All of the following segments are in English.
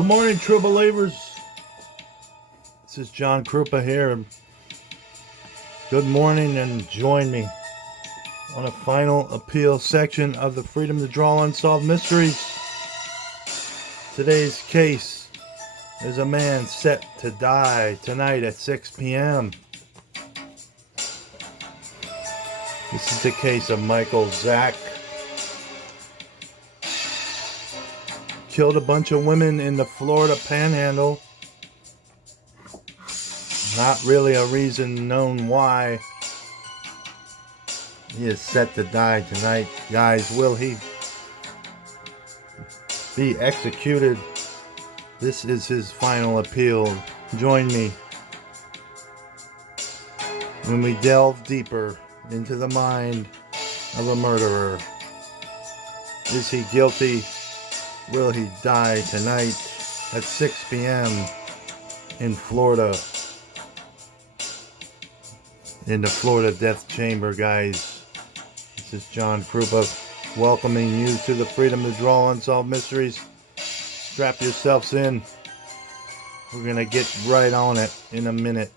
Good morning, true believers. This is John Krupa here. Good morning, and join me on a final appeal section of the Freedom to Draw Unsolved Mysteries. Today's case is a man set to die tonight at 6 p.m. This is the case of Michael Zach. Killed a bunch of women in the Florida Panhandle. Not really a reason known why. He is set to die tonight. Guys, will he be executed? This is his final appeal. Join me when we delve deeper into the mind of a murderer. Is he guilty? Will he die tonight at 6 p.m. in Florida? In the Florida death chamber, guys. This is John Krupa welcoming you to the Freedom to Draw Unsolved Mysteries. Strap yourselves in. We're going to get right on it in a minute.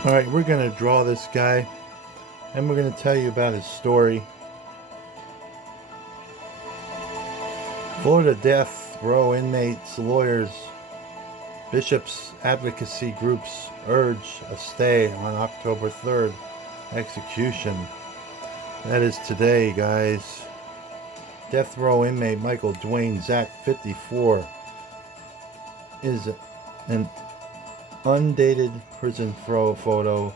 Alright, we're going to draw this guy, and we're going to tell you about his story. Florida death row inmates, lawyers, bishops, advocacy groups urge a stay on October 3rd execution. That is today, guys. Death row inmate Michael Dwayne Zach, 54, is an undated prison photo,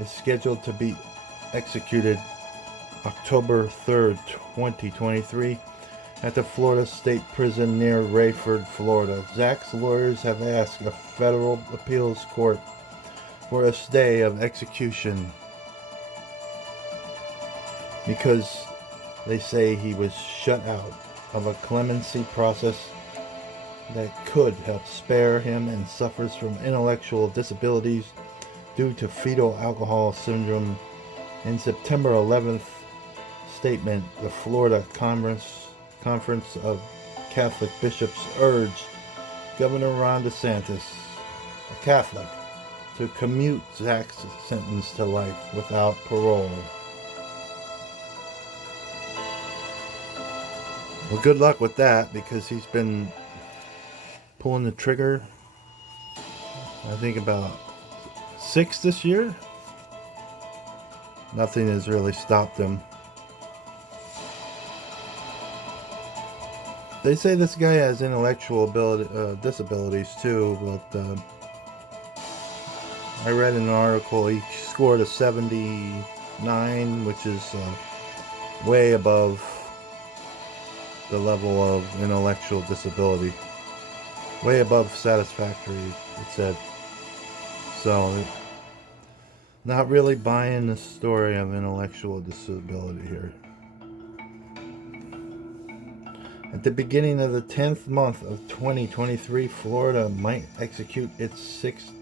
is scheduled to be executed October 3rd, 2023 at the Florida State Prison near Rayford, Florida. Zach's lawyers have asked a federal appeals court for a stay of execution because they say he was shut out of a clemency process that could help spare him and suffers from intellectual disabilities due to fetal alcohol syndrome. In September 11th statement, the Florida Conference of Catholic Bishops urged Governor Ron DeSantis, a Catholic, to commute Zach's sentence to life without parole. Well, good luck with that, because he's been pulling the trigger, I think, about 6 this year. Nothing has really stopped him. They say this guy has intellectual disabilities too, but I read in an article he scored a 79, which is way above the level of intellectual disability. Way above satisfactory, it said. So, not really buying the story of intellectual disability here. At the beginning of the 10th month of 2023, Florida might execute its 6th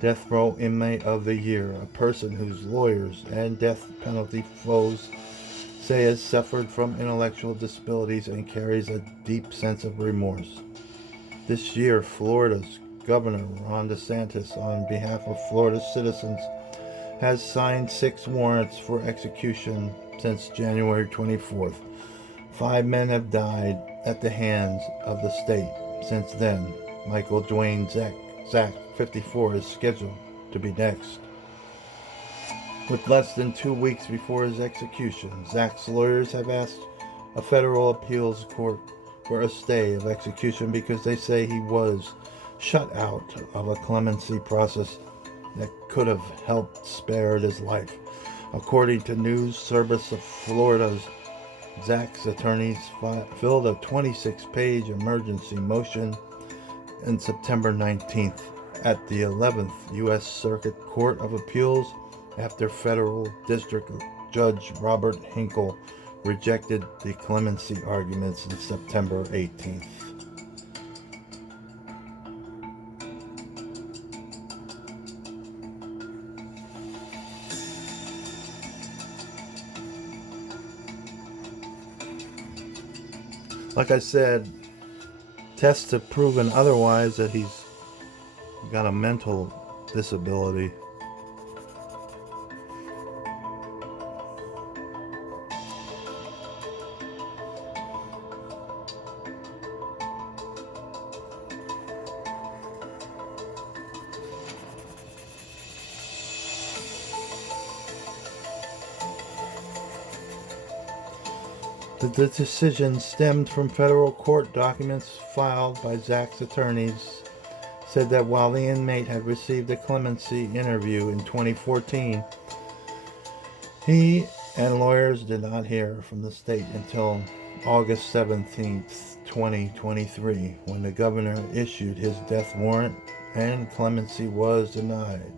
death row inmate of the year, a person whose lawyers and death penalty foes say has suffered from intellectual disabilities and carries a deep sense of remorse. This year, Florida's Governor Ron DeSantis, on behalf of Florida's citizens, has signed 6 warrants for execution since January 24th. 5 men have died at the hands of the state since then. Michael Dwayne Zach, 54, is scheduled to be next. With less than 2 weeks before his execution, Zach's lawyers have asked a federal appeals court for a stay of execution because they say he was shut out of a clemency process that could have helped spare his life. According to News Service of Florida's, Zach's attorneys filed a 26-page emergency motion on September 19th at the 11th U.S. Circuit Court of Appeals after Federal District Judge Robert Hinkle rejected the clemency arguments on September 18th. Like I said, tests have proven otherwise that he's got a mental disability. The decision stemmed from federal court documents filed by Zach's attorneys, said that while the inmate had received a clemency interview in 2014, he and lawyers did not hear from the state until August 17th, 2023, when the governor issued his death warrant and clemency was denied.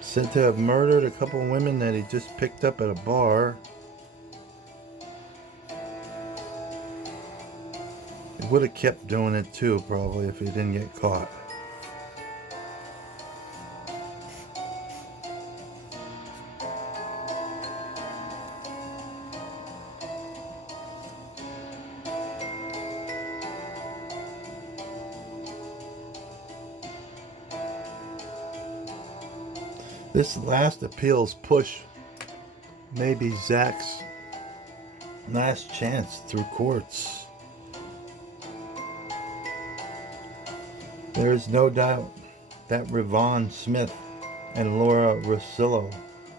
Said to have murdered a couple of women that he just picked up at a bar. He would have kept doing it too, probably, if he didn't get caught. This last appeals push may be Zach's last chance through courts. There is no doubt that Revon Smith and Laura Rosillo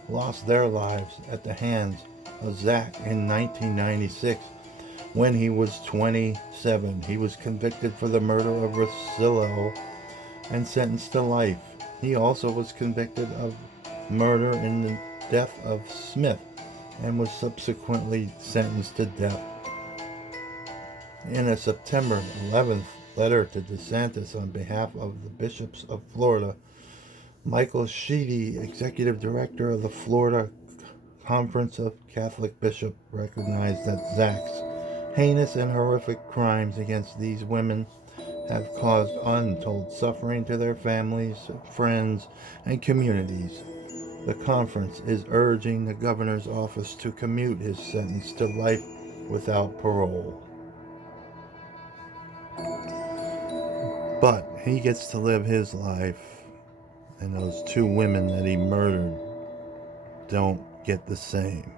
lost their lives at the hands of Zach in 1996 when he was 27. He was convicted for the murder of Rosillo and sentenced to life. He also was convicted of murder in the death of Smith and was subsequently sentenced to death. In a September 11th letter to DeSantis on behalf of the bishops of Florida, Michael Sheedy, executive director of the Florida Conference of Catholic Bishops, recognized that Zach's heinous and horrific crimes against these women have caused untold suffering to their families, friends, and communities. The conference is urging the governor's office to commute his sentence to life without parole. But he gets to live his life, and those two women that he murdered don't get the same.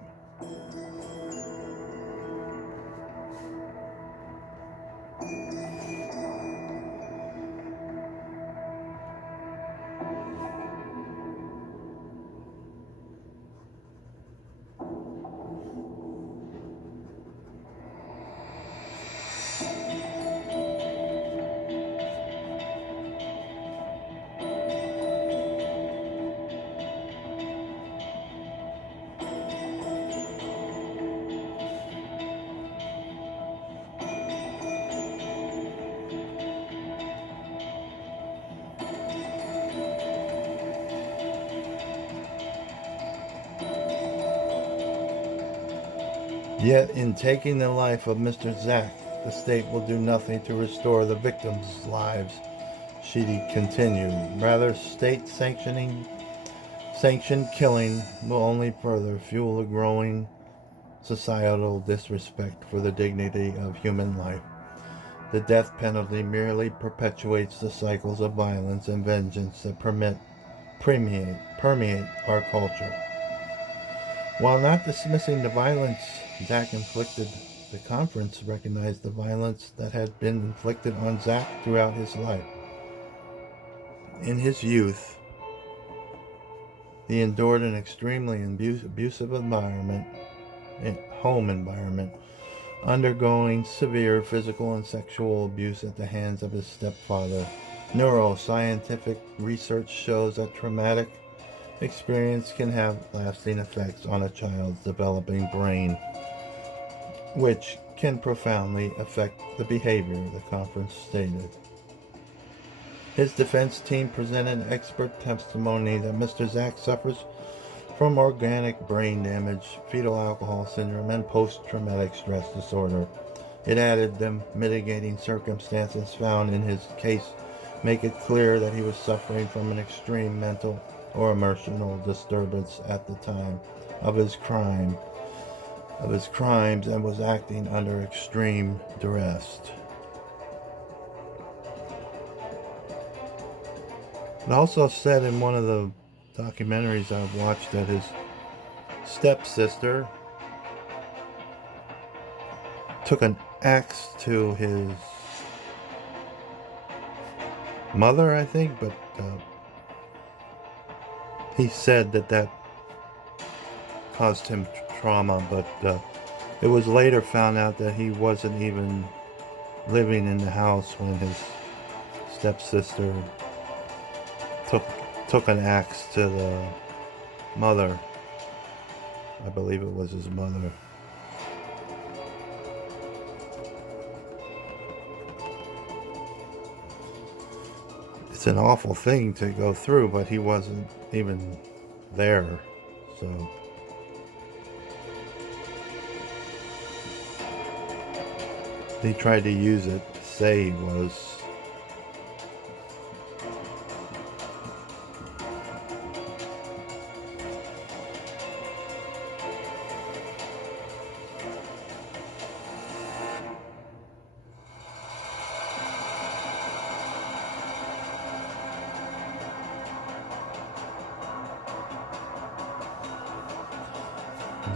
Yet, in taking the life of Mr. Zach, the state will do nothing to restore the victims' lives, Sheedy continued. Rather, state-sanctioned killing will only further fuel a growing societal disrespect for the dignity of human life. The death penalty merely perpetuates the cycles of violence and vengeance that permeate our culture. While not dismissing the violence Zach inflicted, the conference recognized the violence that had been inflicted on Zach throughout his life. In his youth, he endured an extremely abusive home environment, undergoing severe physical and sexual abuse at the hands of his stepfather. Neuroscientific research shows that traumatic experience can have lasting effects on a child's developing brain, which can profoundly affect the behavior, the conference stated. His defense team presented expert testimony that Mr. Zach suffers from organic brain damage, fetal alcohol syndrome, and post-traumatic stress disorder. It added the mitigating circumstances found in his case make it clear that he was suffering from an extreme mental or emotional disturbance at the time of his crimes and was acting under extreme duress. It also said in one of the documentaries I've watched that his stepsister took an axe to his mother, I think, but he said that caused him trauma, but it was later found out that he wasn't even living in the house when his stepsister took an axe to the mother. I believe it was his mother. It's an awful thing to go through, but he wasn't even there, so he tried to use it to say he was.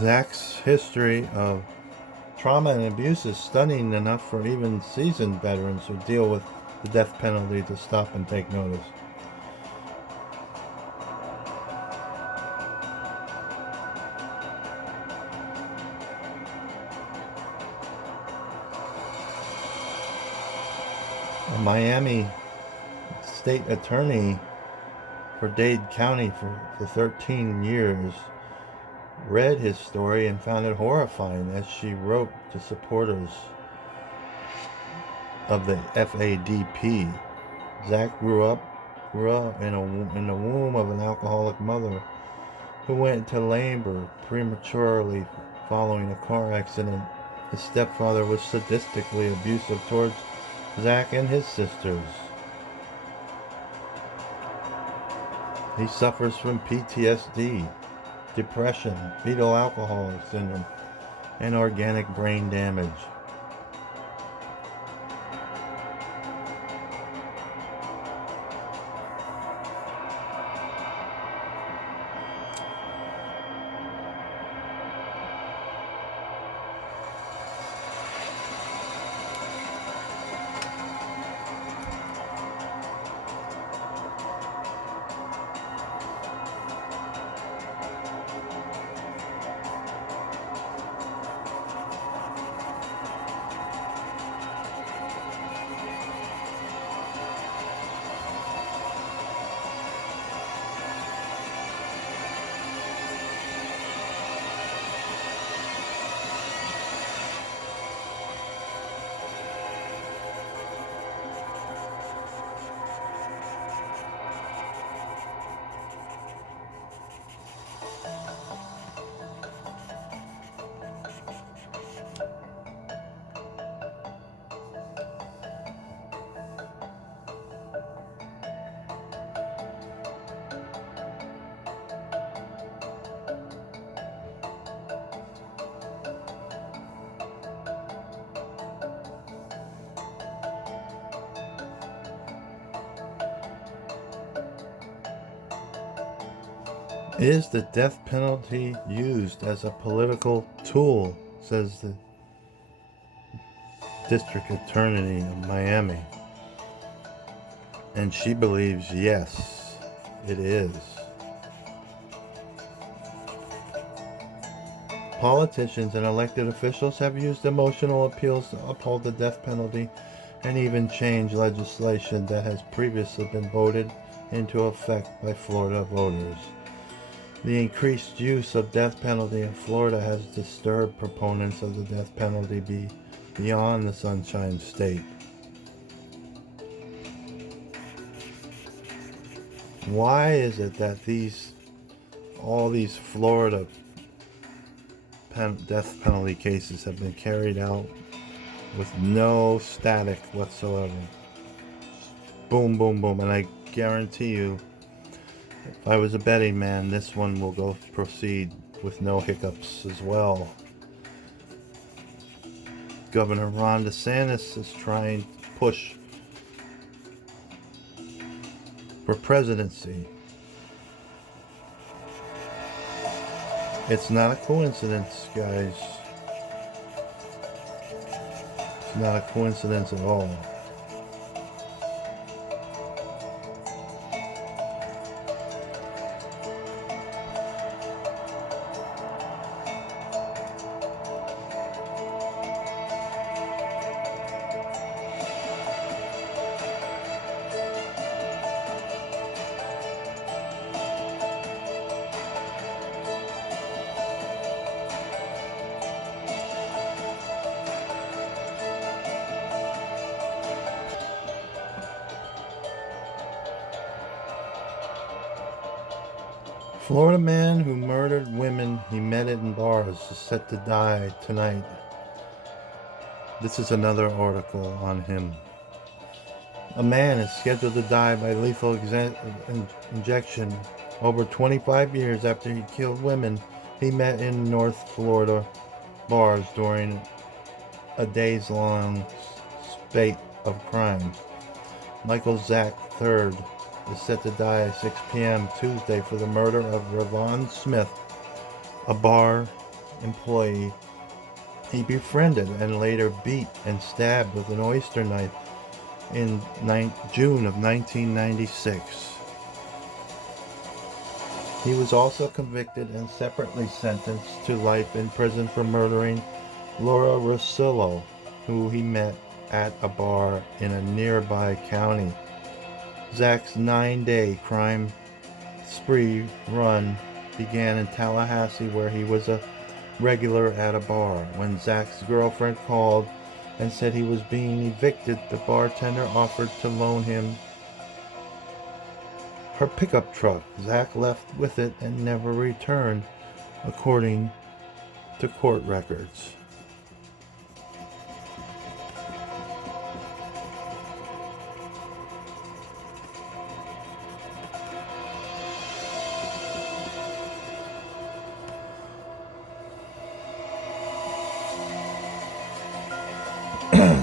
Zach's history of trauma and abuse is stunning enough for even seasoned veterans who deal with the death penalty to stop and take notice. A Miami state attorney for Dade County for 13 years read his story and found it horrifying as she wrote to supporters of the FADP. Zach grew up in the womb of an alcoholic mother who went into labor prematurely following a car accident. His stepfather was sadistically abusive towards Zach and his sisters. He suffers from PTSD, depression, fetal alcohol syndrome, and organic brain damage. Is the death penalty used as a political tool, says the district attorney of Miami? And she believes yes, it is. Politicians and elected officials have used emotional appeals to uphold the death penalty and even change legislation that has previously been voted into effect by Florida voters. The increased use of death penalty in Florida has disturbed proponents of the death penalty beyond the Sunshine State. Why is it that all these Florida death penalty cases have been carried out with no static whatsoever? Boom, boom, boom. And I guarantee you, if I was a betting man, this one will proceed with no hiccups as well. Governor Ron DeSantis is trying to push for presidency. It's not a coincidence, guys. It's not a coincidence at all. Florida man who murdered women he met in bars is set to die tonight. This is another article on him. A man is scheduled to die by lethal injection over 25 years after he killed women he met in North Florida bars during a days-long spate of crime. Michael Zach III is set to die at 6 p.m. Tuesday for the murder of Ravon Smith, a bar employee he befriended and later beat and stabbed with an oyster knife in June of 1996. He was also convicted and separately sentenced to life in prison for murdering Laura Rosillo, who he met at a bar in a nearby county. Zach's 9-day crime spree run began in Tallahassee, where he was a regular at a bar. When Zach's girlfriend called and said he was being evicted, the bartender offered to loan him her pickup truck. Zach left with it and never returned, according to court records.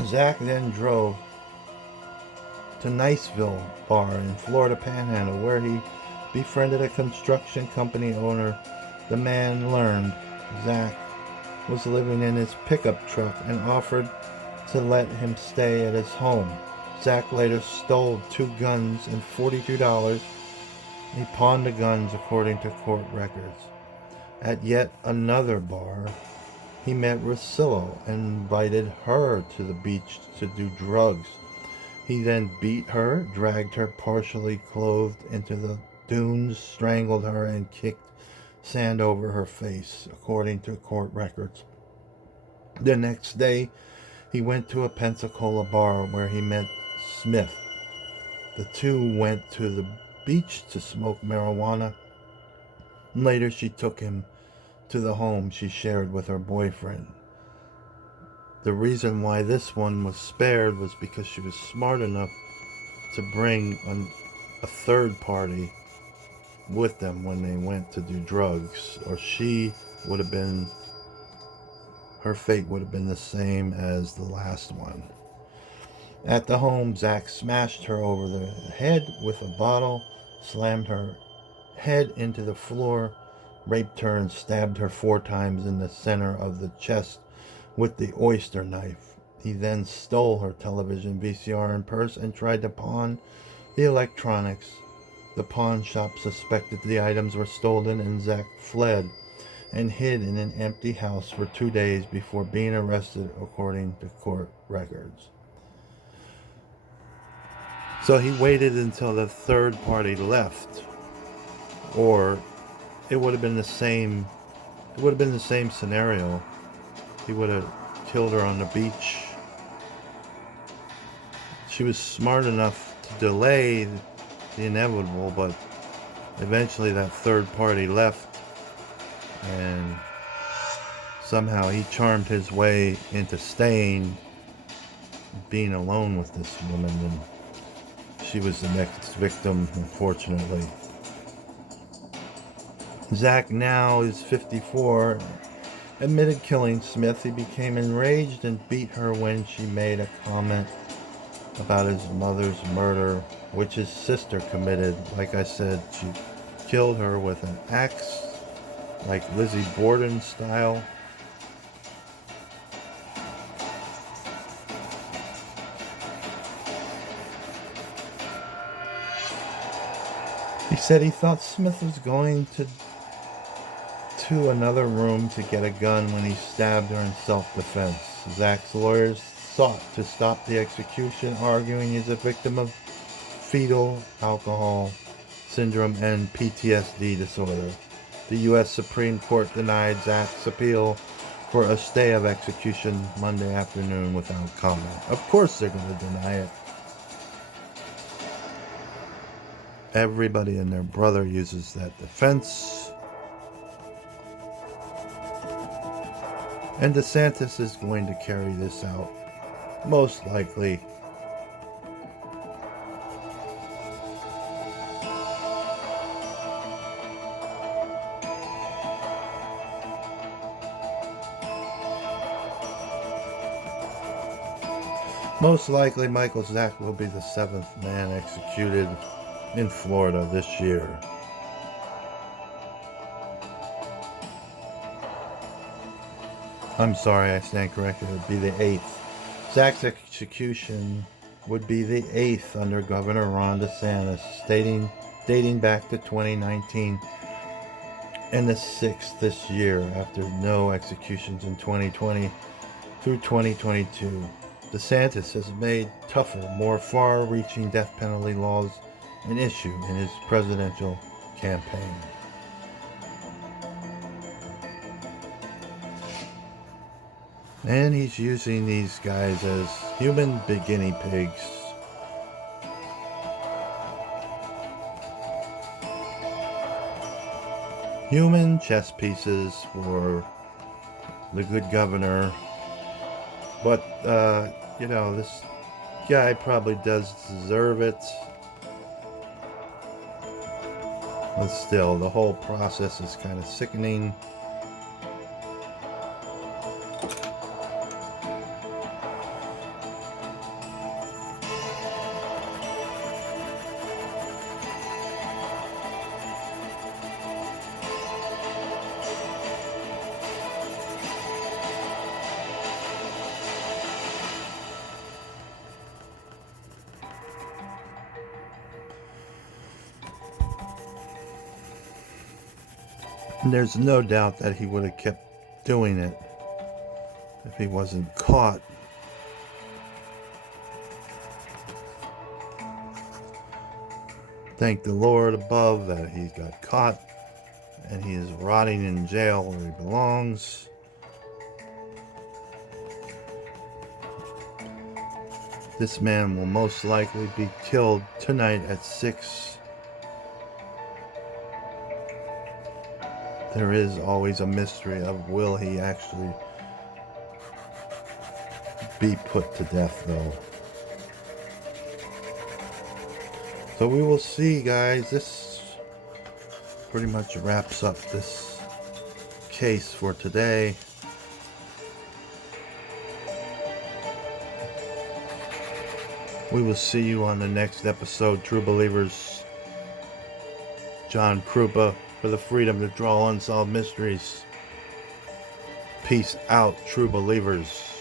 Zach then drove to Niceville Bar in Florida Panhandle, where he befriended a construction company owner. The man learned Zach was living in his pickup truck and offered to let him stay at his home. Zach later stole 2 guns and $42. He pawned the guns, according to court records. At yet another bar, he met Rosillo and invited her to the beach to do drugs. He then beat her, dragged her partially clothed into the dunes, strangled her, and kicked sand over her face, according to court records. The next day, he went to a Pensacola bar where he met Smith. The two went to the beach to smoke marijuana. Later, she took him to the home she shared with her boyfriend. The reason why this one was spared was because she was smart enough to bring a third party with them when they went to do drugs, or her fate would have been the same as the last one. At the home, Zach smashed her over the head with a bottle, slammed her head into the floor, raped her, and stabbed her 4 times in the center of the chest with the oyster knife. He then stole her television, VCR, and purse and tried to pawn the electronics. The pawn shop suspected the items were stolen, and Zach fled and hid in an empty house for 2 days before being arrested, according to court records. So he waited until the third party left, or it would have been the same scenario. He would have killed her on the beach. She was smart enough to delay the inevitable, but Eventually that third party left, and somehow he charmed his way into staying, being alone with this woman, and she was the next victim, unfortunately. Zach now is 54, admitted killing Smith. He became enraged and beat her when she made a comment about his mother's murder, which his sister committed. Like I said, she killed her with an axe, like Lizzie Borden style. He said he thought Smith was going to another room to get a gun when he stabbed her in self-defense. Zach's lawyers sought to stop the execution, arguing he's a victim of fetal alcohol syndrome and PTSD disorder. The U.S. Supreme Court denied Zach's appeal for a stay of execution Monday afternoon without comment. Of course they're going to deny it. Everybody and their brother uses that defense. And DeSantis is going to carry this out, most likely. Most likely, Michael Zach will be the 7th man executed in Florida this year. I'm sorry, I stand corrected. It would be the 8th. Zach's execution would be the 8th under Governor Ron DeSantis, dating back to 2019, and the 6th this year after no executions in 2020 through 2022. DeSantis has made tougher, more far-reaching death penalty laws an issue in his presidential campaign. And he's using these guys as human guinea pigs. Human chess pieces for the good governor. But, this guy probably does deserve it. But still, the whole process is kind of sickening. And there's no doubt that he would have kept doing it if he wasn't caught. Thank the Lord above that he got caught and he is rotting in jail where he belongs. This man will most likely be killed tonight at 6. There is always a mystery of will he actually be put to death, though. So we will see, guys. This pretty much wraps up this case for today. We will see you on the next episode, True Believers. John Krupa for the freedom to draw unsolved mysteries. Peace out, True Believers.